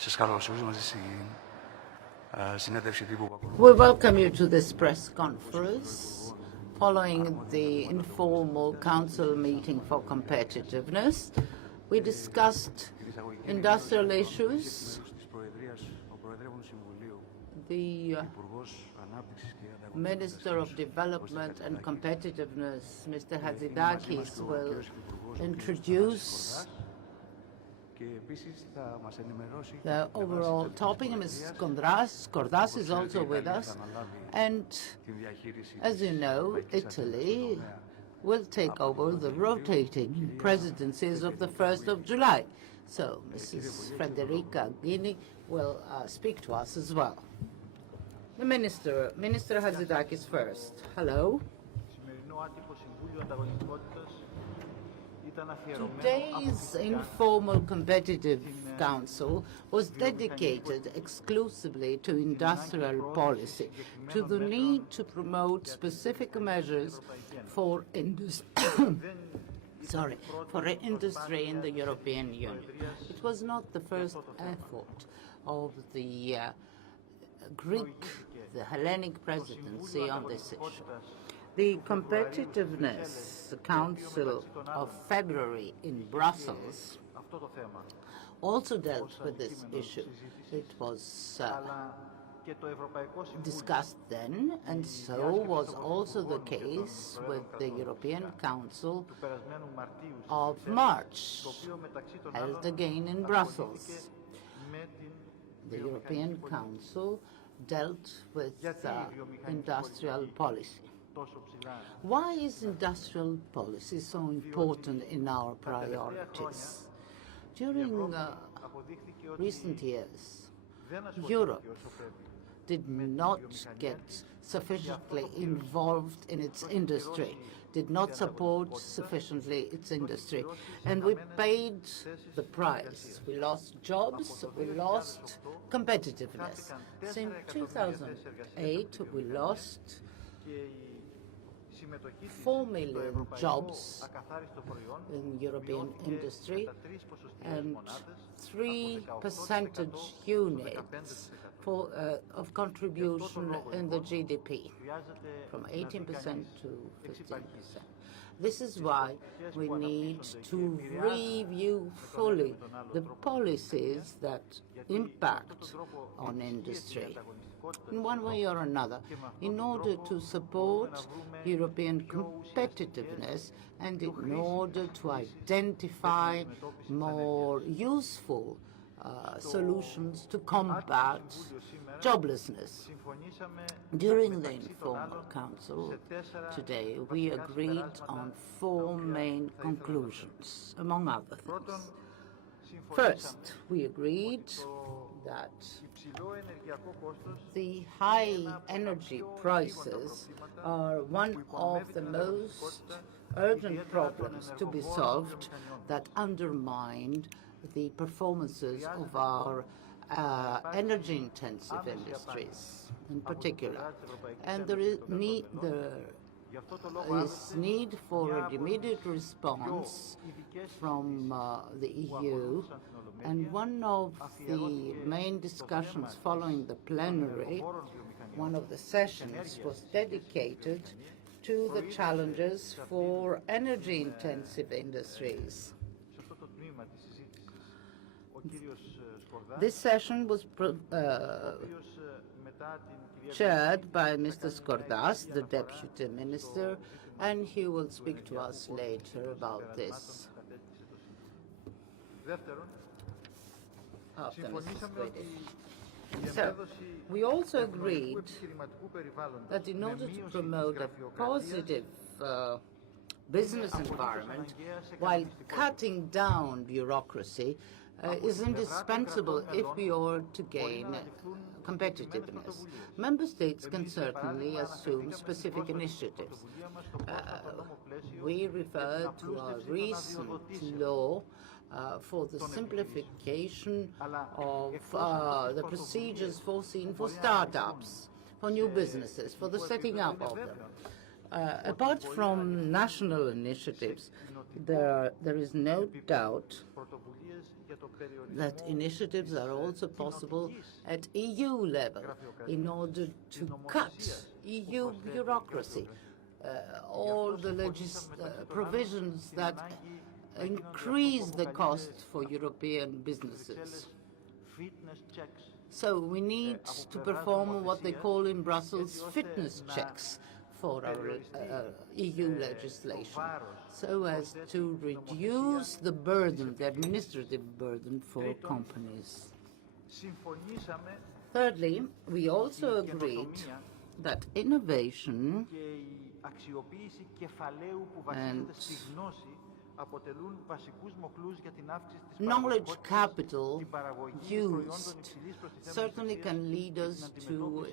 Σας καλωσορίζω μαζί στην συνέντευξη τύπου που ακολουθεί. We welcome you to this press conference following the informal council meeting for competitiveness. We discussed industrial issues. The Minister of Development and Competitiveness, Mr. Hatzidakis, will introduce the overall topic. Ms. Skordas is also with us. And as you know, Italy will take over the rotating presidencies of the 1st of July. So Mrs. Frederica Ghini will speak to us as well. The Minister Hatzidakis first. Hello. Today's informal competitive council was dedicated exclusively to industrial policy, to the need to promote specific measures for industry in the European Union. It was not the first effort of the the Hellenic presidency on this issue. The Competitiveness Council of February in Brussels also dealt with this issue. It was discussed then, and so was also the case with the European Council of March, held again in Brussels. The European Council dealt with industrial policy. Why is industrial policy so important in our priorities? During recent years, Europe did not get sufficiently involved in its industry, did not support sufficiently its industry, and we paid the price. We lost jobs, we lost competitiveness. Since 2008, we lost 4 million jobs in European industry and 3 percentage units of contribution in the GDP, from 18% to 15%. This is why we need to review fully the policies that impact on industry in one way or another, in order to support European competitiveness and in order to identify more useful solutions to combat joblessness. During the informal council today, we agreed on 4 main conclusions, among other things. First, we agreed that the high energy prices are one of the most urgent problems to be solved that undermined the performances of our energy-intensive industries in particular. And there is need for an immediate response from the EU, and one of the main discussions following the plenary, one of the sessions, was dedicated to the challenges for energy-intensive industries. This session was chaired by Mr. Skordas, the Deputy Minister, and he will speak to us later about this. After Mrs. So, we also agreed that in order to promote a positive business environment while cutting down bureaucracy is indispensable if we are to gain competitiveness. Member States can certainly assume specific initiatives. We refer to our recent law for the simplification of the procedures foreseen for startups, for new businesses, for the setting up of them. Apart from national initiatives, There is no doubt that initiatives are also possible at EU level in order to cut EU bureaucracy, all the provisions that increase the cost for European businesses. So we need to perform what they call in Brussels fitness checks for our EU legislation, so as to reduce the burden, the administrative burden for companies. Thirdly, we also agreed that innovation and knowledge capital used certainly can lead us to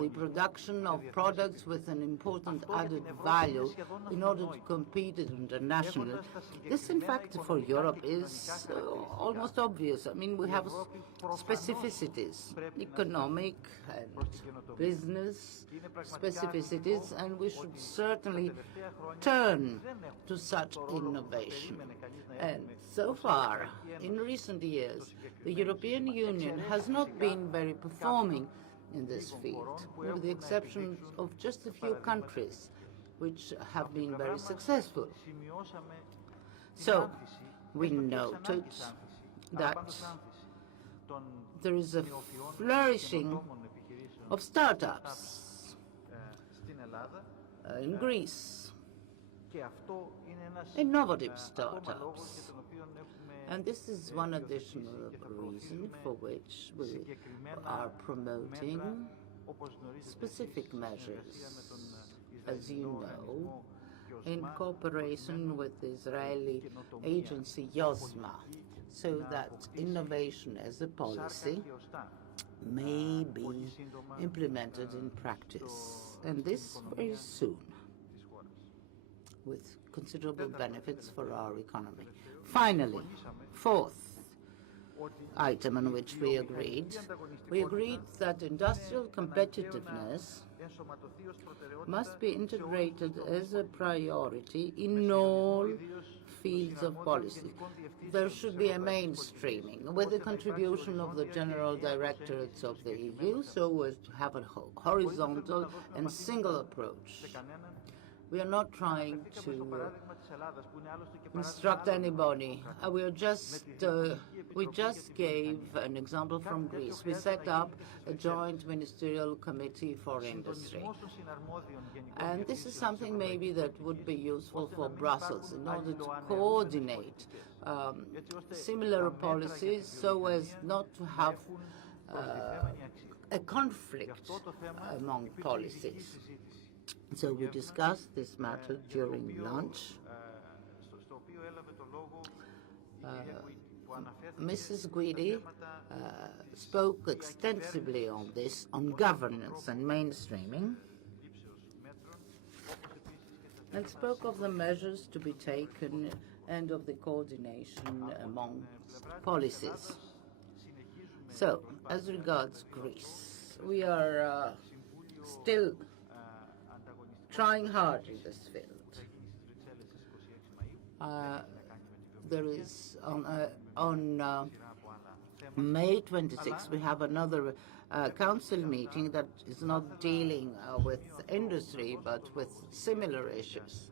the production of products with an important added value in order to compete internationally. This, in fact, for Europe is almost obvious. I mean, we have specificities, economic and business specificities, and we should certainly turn to such innovation. And so far, in recent years, the European Union has not been very performing in this field, with the exception of just a few countries, which have been very successful. So, we noted that there is a flourishing of startups in Greece, innovative startups. And this is one additional reason for which we are promoting specific measures, as you know, in cooperation with the Israeli agency YOSMA, so that innovation as a policy may be implemented in practice, and this very soon, with considerable benefits for our economy. Finally, fourth item on which we agreed that industrial competitiveness must be integrated as a priority in all fields of policy. There should be a mainstreaming with the contribution of the general directorates of the EU, so as to have a horizontal and single approach. We are not trying to instruct anybody. We just gave an example from Greece. We set up a joint ministerial committee for industry. And this is something maybe that would be useful for Brussels in order to coordinate similar policies so as not to have a conflict among policies. So we discussed this matter during lunch. Mrs. Guidi spoke extensively on this, on governance and mainstreaming, and spoke of the measures to be taken and of the coordination among policies. So, as regards Greece, we are still trying hard in this field. There is on May 26th, we have another council meeting that is not dealing with industry, but with similar issues.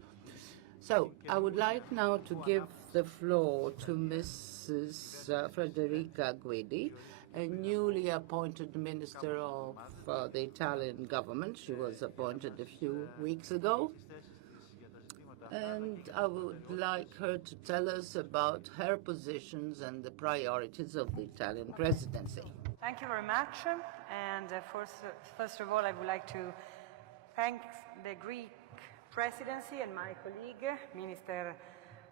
So I would like now to give the floor to Mrs. Federica Guidi, a newly appointed minister of the Italian government. She was appointed a few weeks ago. And I would like her to tell us about her positions and the priorities of the Italian presidency. Thank you very much. And first of all, I would like to thank the Greek presidency and my colleague, Minister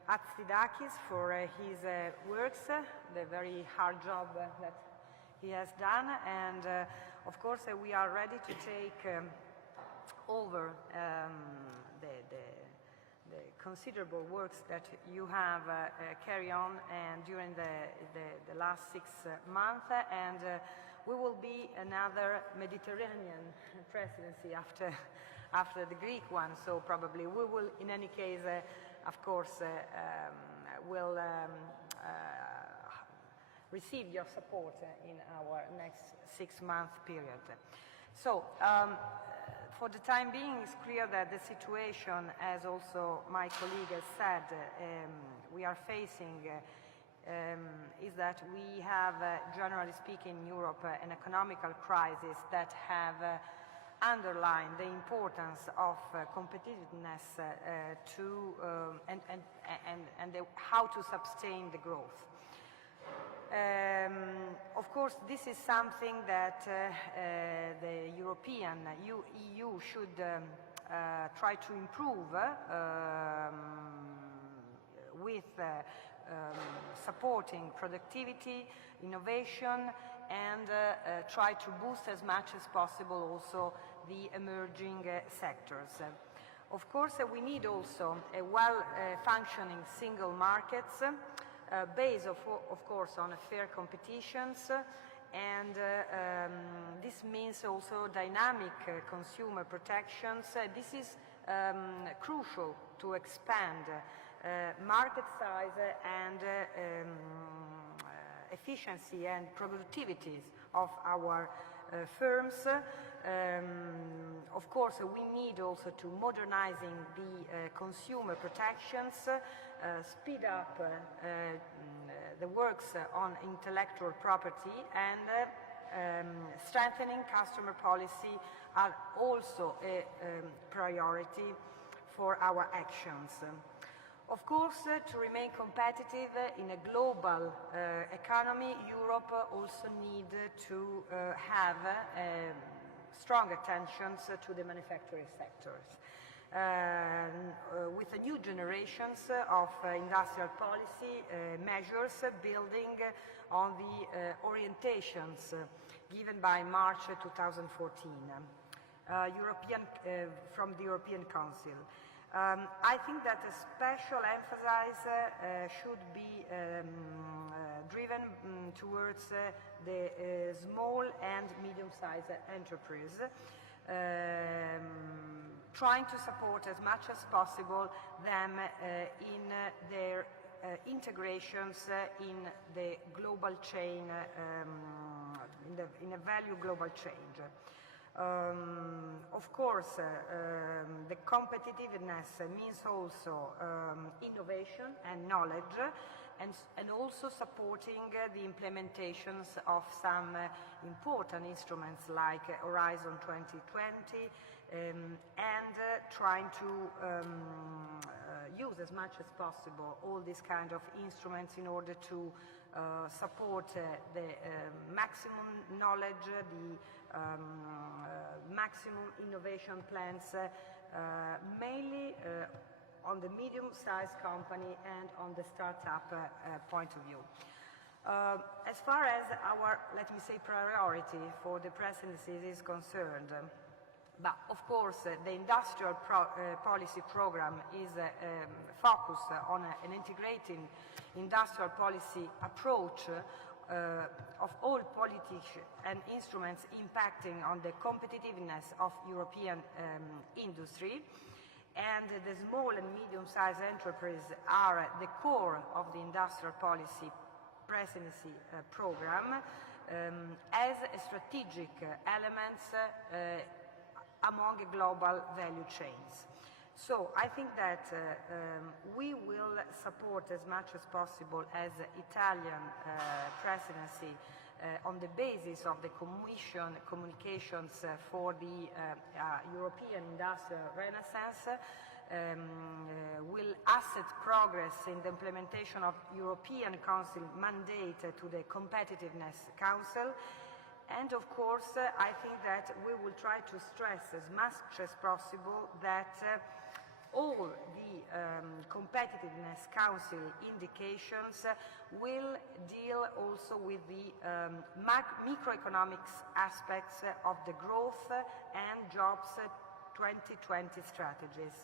Hatzidakis, for his works, the very hard job that he has done. And of course, we are ready to take over the considerable works that you have carried on and during the last 6 months, and we will be another Mediterranean presidency after the Greek one, so probably we will in any case of course, will receive your support in our next 6-month period. So, for the time being, it's clear that the situation, as also my colleague has said, we are facing is that we have, generally speaking, in Europe, an economical crisis that have underlined the importance of competitiveness and how to sustain the growth. Of course, this is something that the European EU should try to improve with supporting productivity, innovation, and try to boost as much as possible also the emerging sectors. Of course, we need also a well-functioning single markets based, of course, on fair competitions, and this means also dynamic consumer protections. This is crucial to expand market size and efficiency and productivities of our firms. Of course, we need also to modernizing the consumer protections, speed up the works on intellectual property, and strengthening customer policy are also a priority for our actions. Of course, to remain competitive in a global economy, Europe also needs to have strong attention to the manufacturing sectors. With the new generations of industrial policy measures building on the orientations given by March 2014 from the European Council. I think that a special emphasis should be driven towards the small and medium-sized enterprise, trying to support as much as possible them in their integrations in the global chain, in a value global change. Of course, the competitiveness means also innovation and knowledge, and also supporting the implementations of some important instruments like Horizon 2020, and trying to use as much as possible all these kind of instruments in order to support the maximum knowledge, the maximum innovation plans, mainly on the medium-sized company and on the startup point of view. As far as our, let me say, priority for the presidency is concerned, but of course the industrial policy program is focused on an integrating industrial policy approach of all policies and instruments impacting on the competitiveness of European industry. And the small and medium-sized enterprises are the core of the industrial policy presidency program as a strategic element among global value chains. So I think that we will support as much as possible as Italian presidency on the basis of the Commission communications for the European Industrial Renaissance, will asset progress in the implementation of European Council mandate to the Competitiveness Council. And of course, I think that we will try to stress as much as possible that all the Competitiveness Council indications will deal also with the macroeconomics aspects of the growth and jobs 2020 strategies.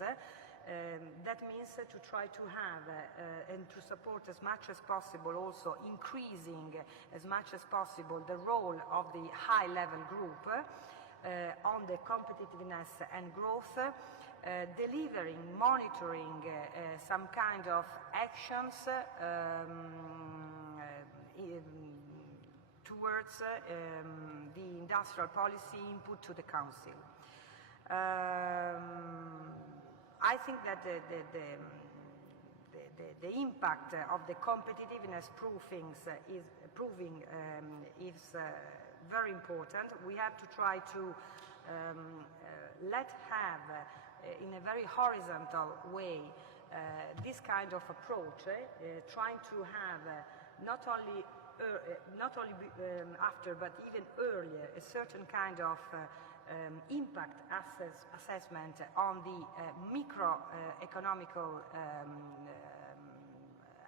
That means to try to have and to support as much as possible, also increasing as much as possible the role of the high-level group on the competitiveness and growth, delivering, monitoring some kind of actions towards the industrial policy input to the Council. I think that the impact of the competitiveness proving is very important. We have to try to in a very horizontal way this kind of approach, trying to have not only after but even earlier a certain kind of impact assessment on the microeconomical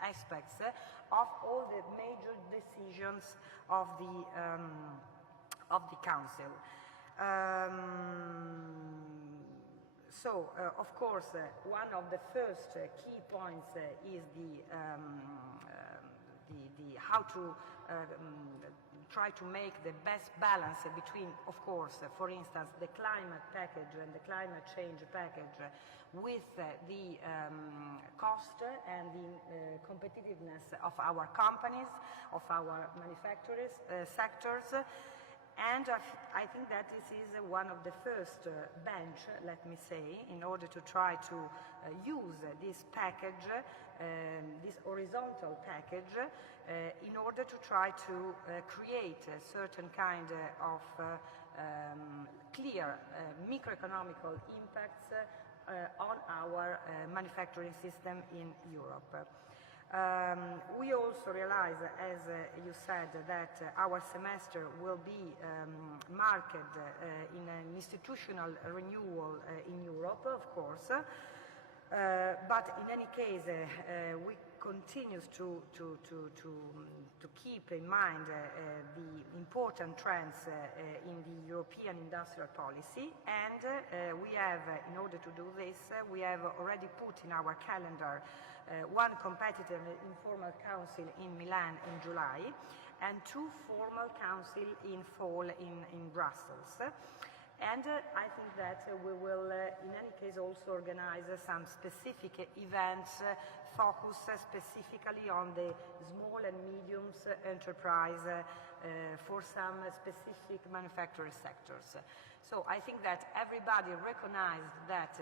aspects of all the major decisions of the Council. Of course, one of the first key points is how to try to make the best balance between, of course, for instance, the climate package and the climate change package with the cost and the competitiveness of our companies, of our manufacturers, sectors. And I think that this is one of the first bench, let me say, in order to try to use this package, this horizontal package, in order to try to create a certain kind of clear microeconomical impacts on our manufacturing system in Europe. We also realize, as you said, that our semester will be marked in an institutional renewal in Europe, of course, but in any case, we continue to keep in mind the important trends in the European industrial policy, and we have, in order to do this, we have already put in our calendar one competitive informal council in Milan in July and two formal council in fall in Brussels. And I think that we will, in any case, also organize some specific events focused specifically on the small and medium enterprise for some specific manufacturing sectors. So I think that everybody recognized that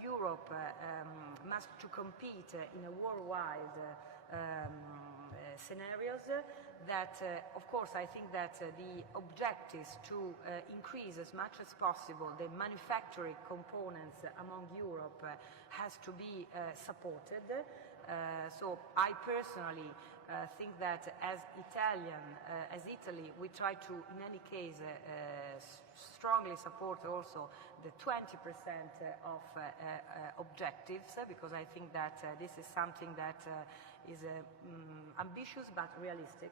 Europe must to compete in a worldwide scenarios, that of course I think that the objectives to increase as much as possible the manufacturing components among Europe has to be supported. So I personally think that as Italy, we try to, in any case, strongly support also the 20% of objectives, because I think that this is something that is ambitious but realistic.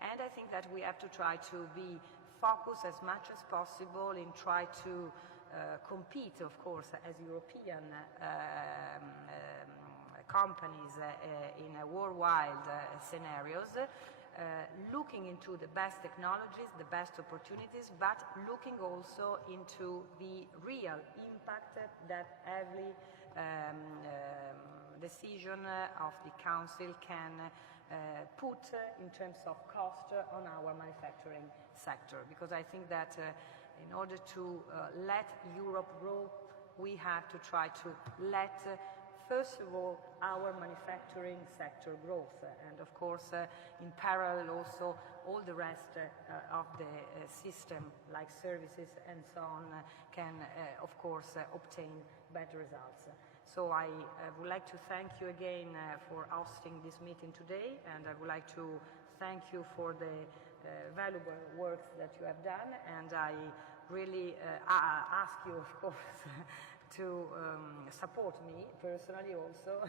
And I think that we have to try to be focused as much as possible in try to compete, of course, as European companies in a worldwide scenarios, looking into the best technologies, the best opportunities, but looking also into the real impact that every decision of the Council can put in terms of cost on our manufacturing sector. Because I think that in order to let Europe grow, we have to try to let first of all, our manufacturing sector growth, and of course, in parallel also, all the rest of the system, like services and so on, can, of course, obtain better results. So I would like to thank you again for hosting this meeting today, and I would like to thank you for the valuable work that you have done, and I really ask you, of course, to support me personally also,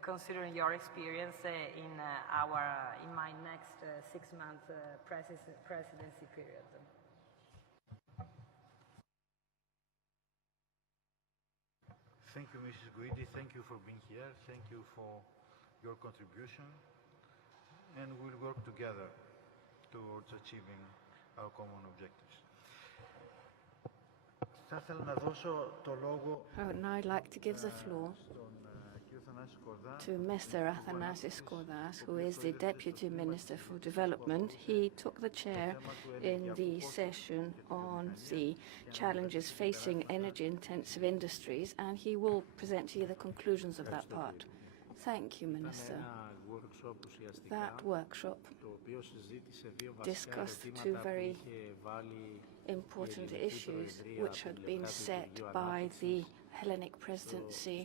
considering your experience in my next 6-month presidency period. Thank you, Mrs. Guidi. Thank you for being here. Thank you for your contribution. And we'll work together towards achieving our common objectives. Θα ήθελα να δώσω το λόγο I would now like to give the floor στον κύριο Θανάση Κορδά, to Mr. Athanasis Kordas, who is the Deputy Minister for Development. He took the chair in the session on the challenges facing energy-intensive industries, and he will present to you the conclusions of that part. Thank you, Minister. That workshop discussed two very important issues which had been set by the Hellenic presidency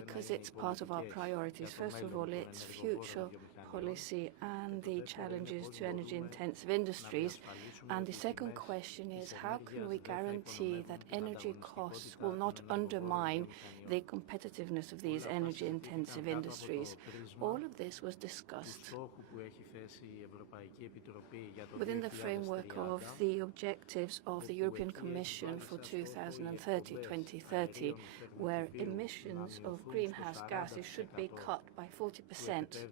because it's part of our priorities. First of all, it's future policy and the challenges to energy-intensive industries. And the second question is, how can we guarantee that energy costs will not undermine the competitiveness of these energy-intensive industries? All of this was discussed within the framework of the objectives of the European Commission for 2030, where emissions of greenhouse gases should be cut by 40%.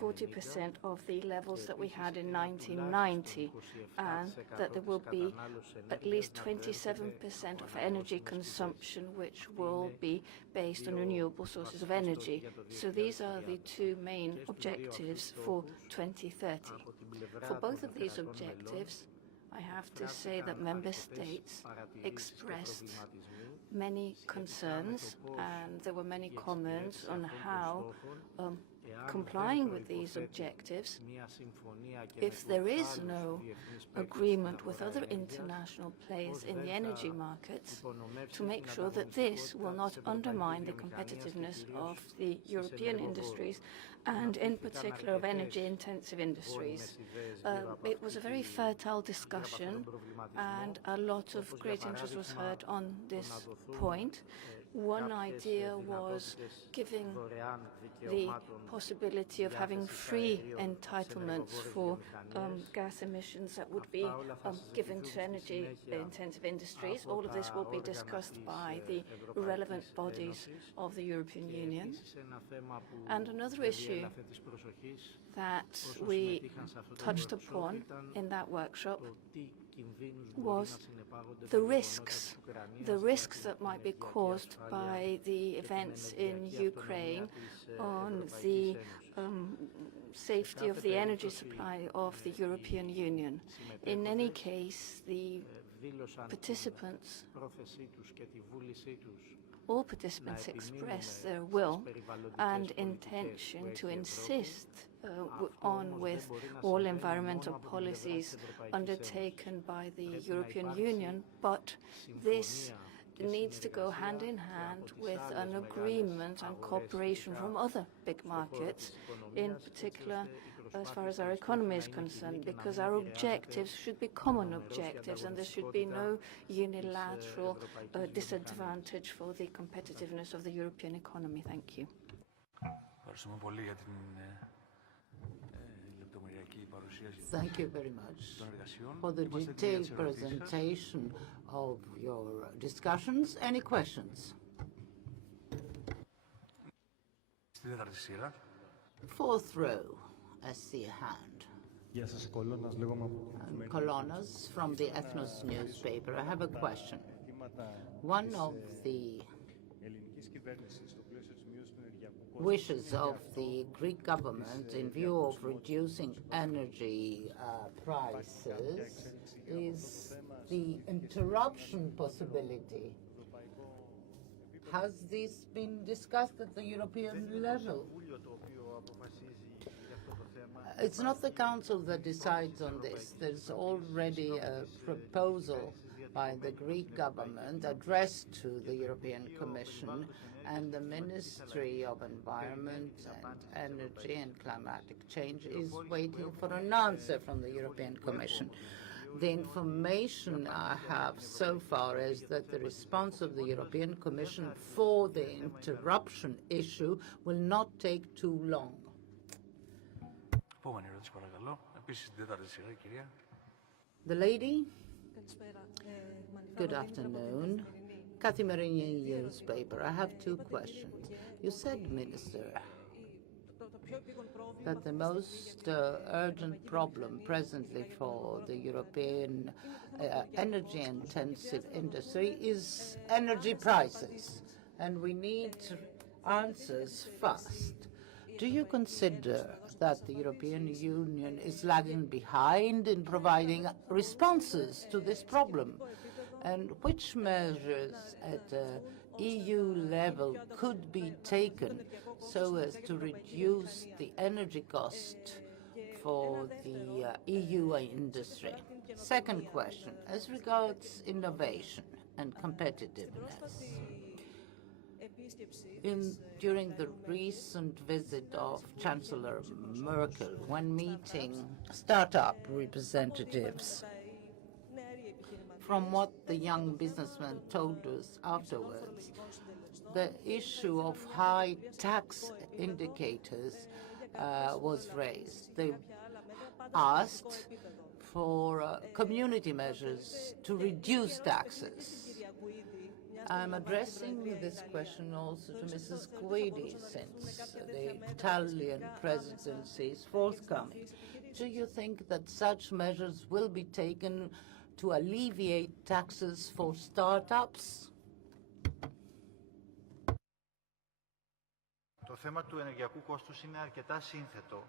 40% of the levels that we had in 1990, and that there will be at least 27% of energy consumption which will be based on renewable sources of energy. So these are the two main objectives for 2030. For both of these objectives, I have to say that member states expressed many concerns, and there were many comments on how complying with these objectives, if there is no agreement with other international players in the energy markets, to make sure that this will not undermine the competitiveness of the European industries and in particular of energy-intensive industries. It was a very fertile discussion and a lot of great interest was heard on this point. One idea was giving the possibility of having free entitlements for gas emissions that would be given to energy-intensive industries. All of this will be discussed by the relevant bodies of the European Union. And another issue that we touched upon in that workshop was the risks that might be caused by the events in Ukraine on the safety of the energy supply of the European Union. In any case, the all participants expressed their will and intention to insist on with all environmental policies undertaken by the European Union, but this needs to go hand in hand with an agreement and cooperation from other big markets, in particular as far as our economy is concerned, because our objectives should be common objectives and there should be no unilateral disadvantage for the competitiveness of the European economy. Thank you. Thank you very much for the detailed presentation of your discussions. Any questions? Fourth row, I see a hand. Γεια σας, Κολώνας. Λέγομαι από... Kolonas from the Ethnos newspaper. I have a question. One of the wishes of the Greek government in view of reducing energy prices is the interruption possibility. Has this been discussed at the European level? It's not the Council that decides on this. There's already a proposal by the Greek government addressed to the European Commission, and the Ministry of Environment and Energy and Climatic Change is waiting for an answer from the European Commission. The information I have so far is that the response of the European Commission for the interruption issue will not take too long. The lady. Good afternoon. Kathimerini newspaper. I have two questions. You said, Minister, that the most urgent problem presently for the European energy-intensive industry is energy prices, and we need answers fast. Do you consider that the European Union is lagging behind in providing responses to this problem? And which measures at EU level could be taken so as to reduce the energy cost for the EU industry? Second question, as regards innovation and competitiveness. During the recent visit of Chancellor Merkel, when meeting startup representatives, from what the young businessman told us afterwards, the issue of high tax indicators was raised. They asked for community measures to reduce taxes. I'm addressing this question also to Mrs. Guidi, since the Italian presidency is forthcoming. Do you think that such measures will be taken to alleviate taxes for startups? Το θέμα του ενεργειακού κόστους είναι αρκετά σύνθετο.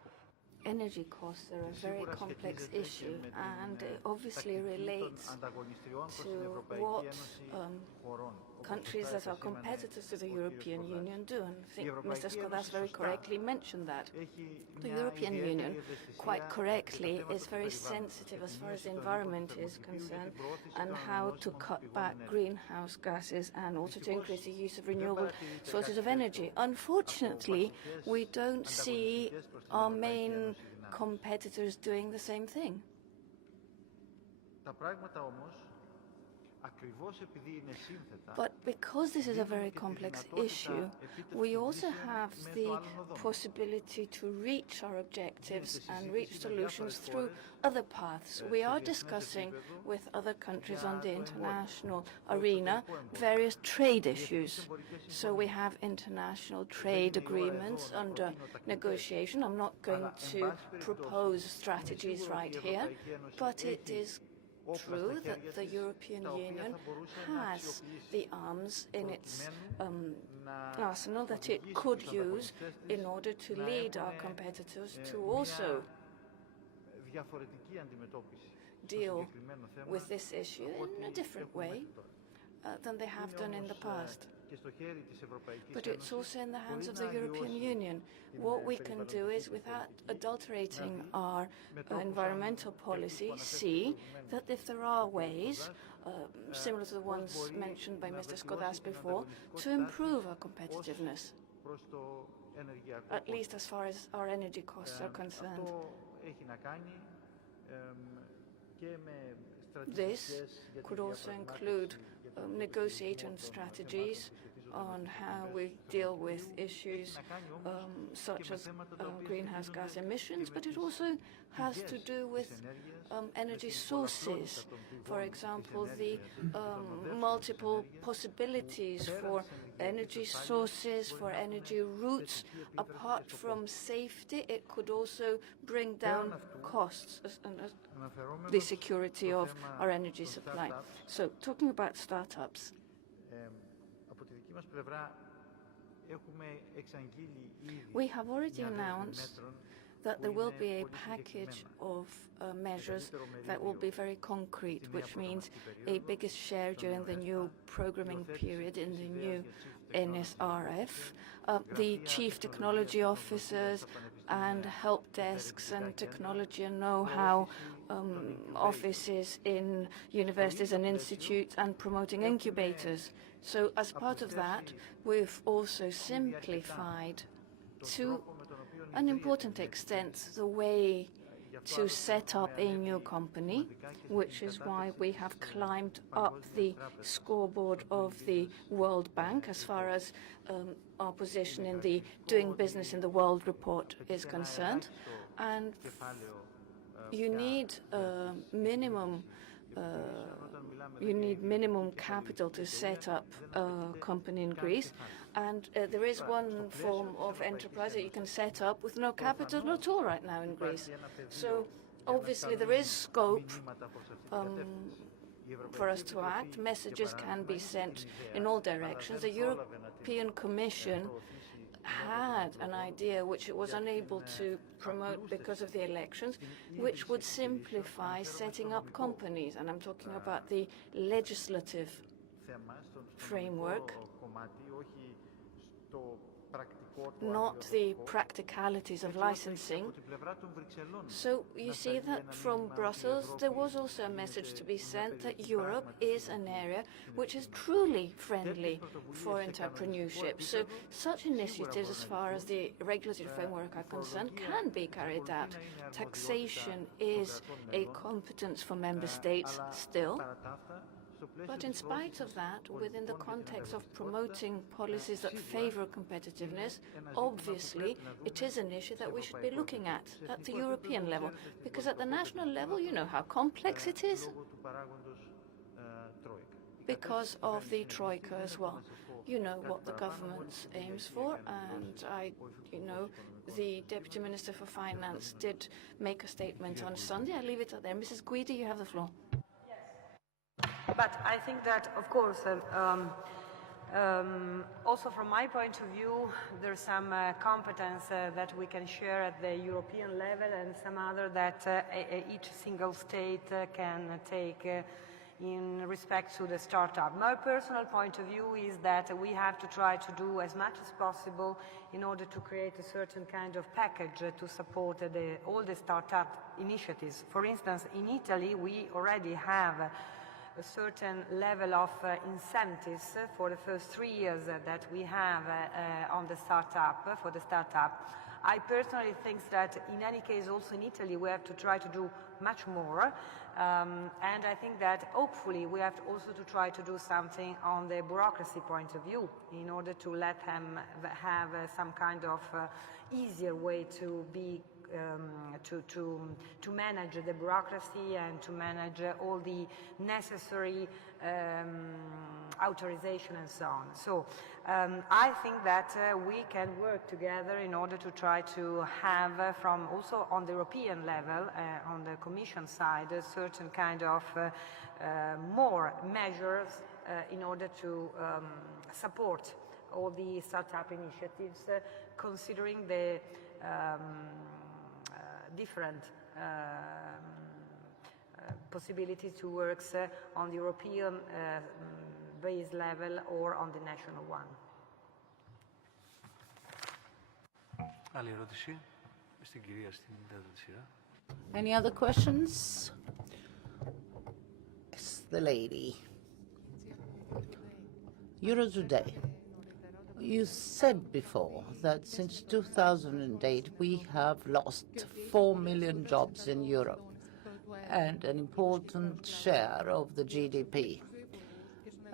Energy costs are a very complex issue, and it obviously relates to what countries that are competitors to the European Union do. And I think Mr. Skodas very correctly mentioned that. The European Union, quite correctly, is very sensitive as far as the environment is concerned and how to cut back greenhouse gases and also to increase the use of renewable sources of energy. Unfortunately, we don't see our main competitors doing the same thing. But because this is a very complex issue, we also have the possibility to reach our objectives and reach solutions through other paths. We are discussing with other countries on the international arena various trade issues. So we have international trade agreements under negotiation. I'm not going to propose strategies right here, but it is true that the European Union has the arms in its arsenal that it could use in order to lead our competitors to also deal with this issue in a different way than they have done in the past. But it's also in the hands of the European Union. What we can do is, without adulterating our environmental policy, see that if there are ways, similar to the ones mentioned by Mr. Skodas before, to improve our competitiveness, at least as far as our energy costs are concerned. This could also include negotiating strategies on how we deal with issues such as greenhouse gas emissions, but it also has to do with energy sources. For example, the multiple possibilities for energy sources, for energy routes. Apart from safety, it could also bring down costs and the security of our energy supply. So, talking about startups, we have already announced that there will be a package of measures that will be very concrete, which means a biggest share during the new programming period in the new NSRF. The chief technology officers and help desks and technology and know-how offices in universities and institutes and promoting incubators. So as part of that, we've also simplified to an important extent the way to set up a new company, which is why we have climbed up the scoreboard of the World Bank as far as our position in the Doing Business in the World report is concerned. And you need a minimum you need minimum capital to set up a company in Greece, and there is one form of enterprise that you can set up with no capital at all right now in Greece. So obviously there is scope for us to act. Messages can be sent in all directions. The European Commission had an idea which it was unable to promote because of the elections, which would simplify setting up companies. And I'm talking about the legislative framework, not the practicalities of licensing. So you see that from Brussels, there was also a message to be sent that Europe is an area which is truly friendly for entrepreneurship. So such initiatives, as far as the regulatory framework are concerned, can be carried out. Taxation is a competence for member states still. But in spite of that, within the context of promoting policies that favor competitiveness, obviously it is an issue that we should be looking at the European level. Because at the national level, you know how complex it is because of the Troika as well. You know what the government aims for, and the Deputy Minister for Finance did make a statement on Sunday. I leave it at there. Mrs. Guidi, you have the floor. But I think that, of course, also from my point of view, there's some competence that we can share at the European level and some other that each single state can take in respect to the startup. My personal point of view is that we have to try to do as much as possible in order to create a certain kind of package to support all the startup initiatives. For instance, in Italy, we already have a certain level of incentives for the first 3 years that we have on the startup, for the startup. I personally think that in any case, also in Italy, we have to try to do much more. And I think that hopefully we have also to try to do something on the bureaucracy point of view in order to let them have some kind of easier way to be to manage the bureaucracy and to manage all the necessary authorization and so on. So I think that we can work together in order to try to have from also on the European level, on the Commission side, a certain kind of more measures in order to support all the startup initiatives, considering the different possibilities to work on the European base level or on the national one. Άλλη ερώτηση στην κυρία στην τέταρτη σειρά. Any other questions? Yes, the lady. Euro Today. You said before that since 2008 we have lost 4 million jobs in Europe and an important share of the GDP.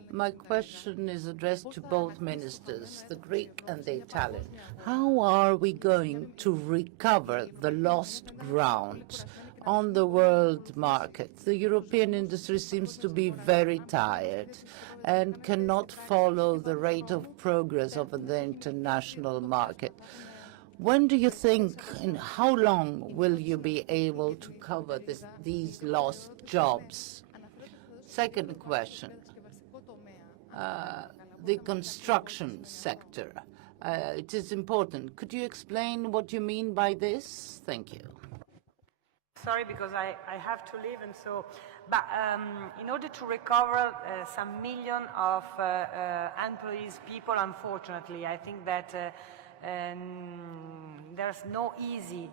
My question is addressed to both ministers, the Greek and the Italian. How are we going to recover the lost ground on the world market? The European industry seems to be very tired and cannot follow the rate of progress of the international market. When do you think, and how long will you be able to cover these lost jobs? Second question, the construction sector. It is important. Could you explain what you mean by this? Thank you. Sorry, because I have to leave, and so, but in order to recover some million of employees, people, unfortunately, I think that there's no easy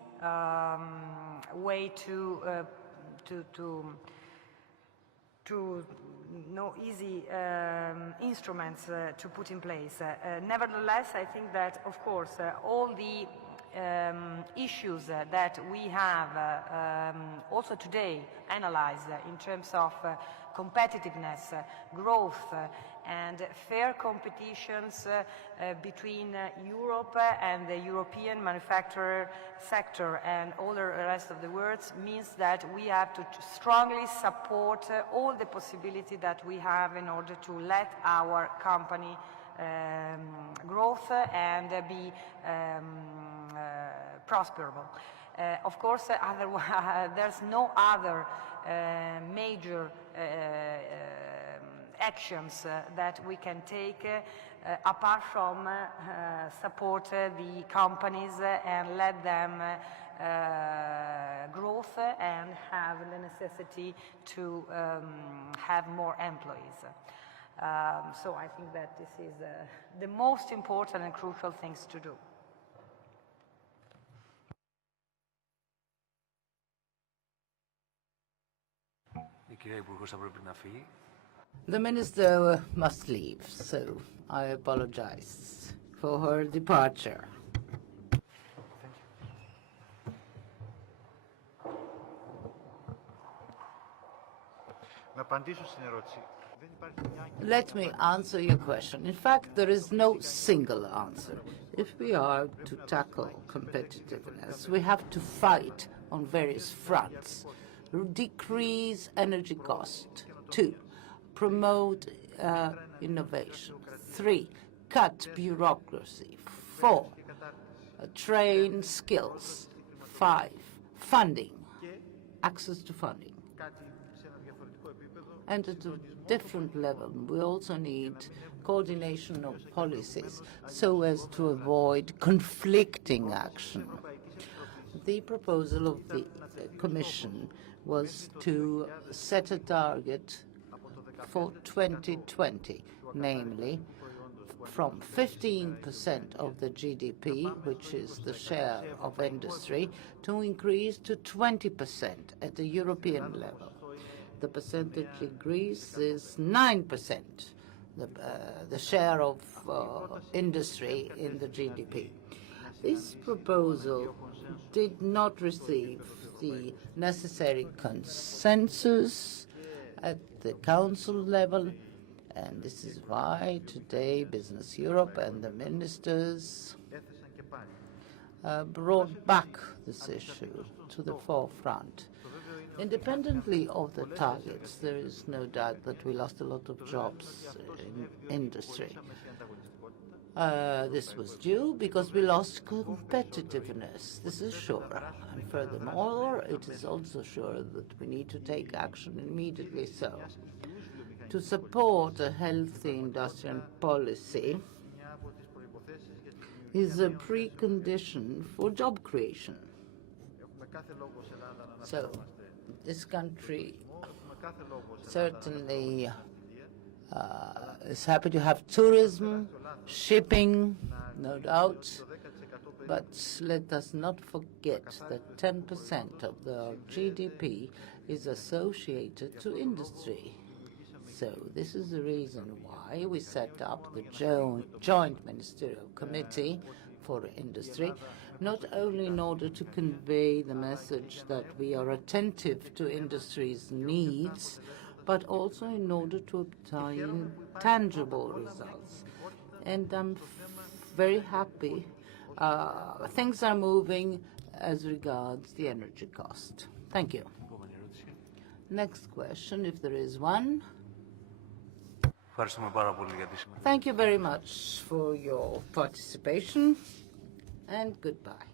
way no easy instruments to put in place. Nevertheless, I think that, of course, all the issues that we have also today analyzed in terms of competitiveness, growth, and fair competitions between Europe and the European manufacturer sector and all the rest of the world means that we have to strongly support all the possibility that we have in order to let our company growth and be prosperable. Of course, there's no other major actions that we can take apart from support the companies and let them growth and have the necessity to have more employees. So I think that this is the most important and crucial things to do. The minister must leave, so I apologize for her departure. Let me answer your question. In fact, there is no single answer. If we are to tackle competitiveness, we have to fight on various fronts. Decrease energy cost. 2, promote innovation. 3, cut bureaucracy. 4, train skills. 5, funding, access to funding. And at a different level, we also need coordination of policies so as to avoid conflicting action. The proposal of the Commission was to set a target for 2020, namely from 15% of the GDP, which is the share of industry, to increase to 20% at the European level. The percentage in Greece is 9%, the share of industry in the GDP. This proposal did not receive the necessary consensus at the Council level, and this is why today Business Europe and the ministers brought back this issue to the forefront. Independently of the targets, there is no doubt that we lost a lot of jobs in industry. This was due because we lost competitiveness. This is sure. And furthermore, it is also sure that we need to take action immediately so. To support a healthy industrial policy is a precondition for job creation. So, this country certainly is happy to have tourism, shipping, no doubt, but let us not forget that 10% of the GDP is associated to industry. So this is the reason why we set up the Joint Ministerial Committee for Industry, not only in order to convey the message that we are attentive to industry's needs, but also in order to obtain tangible results. And I'm very happy. Things are moving as regards the energy cost. Thank you. Next question, if there is one. Thank you very much for your participation, and goodbye.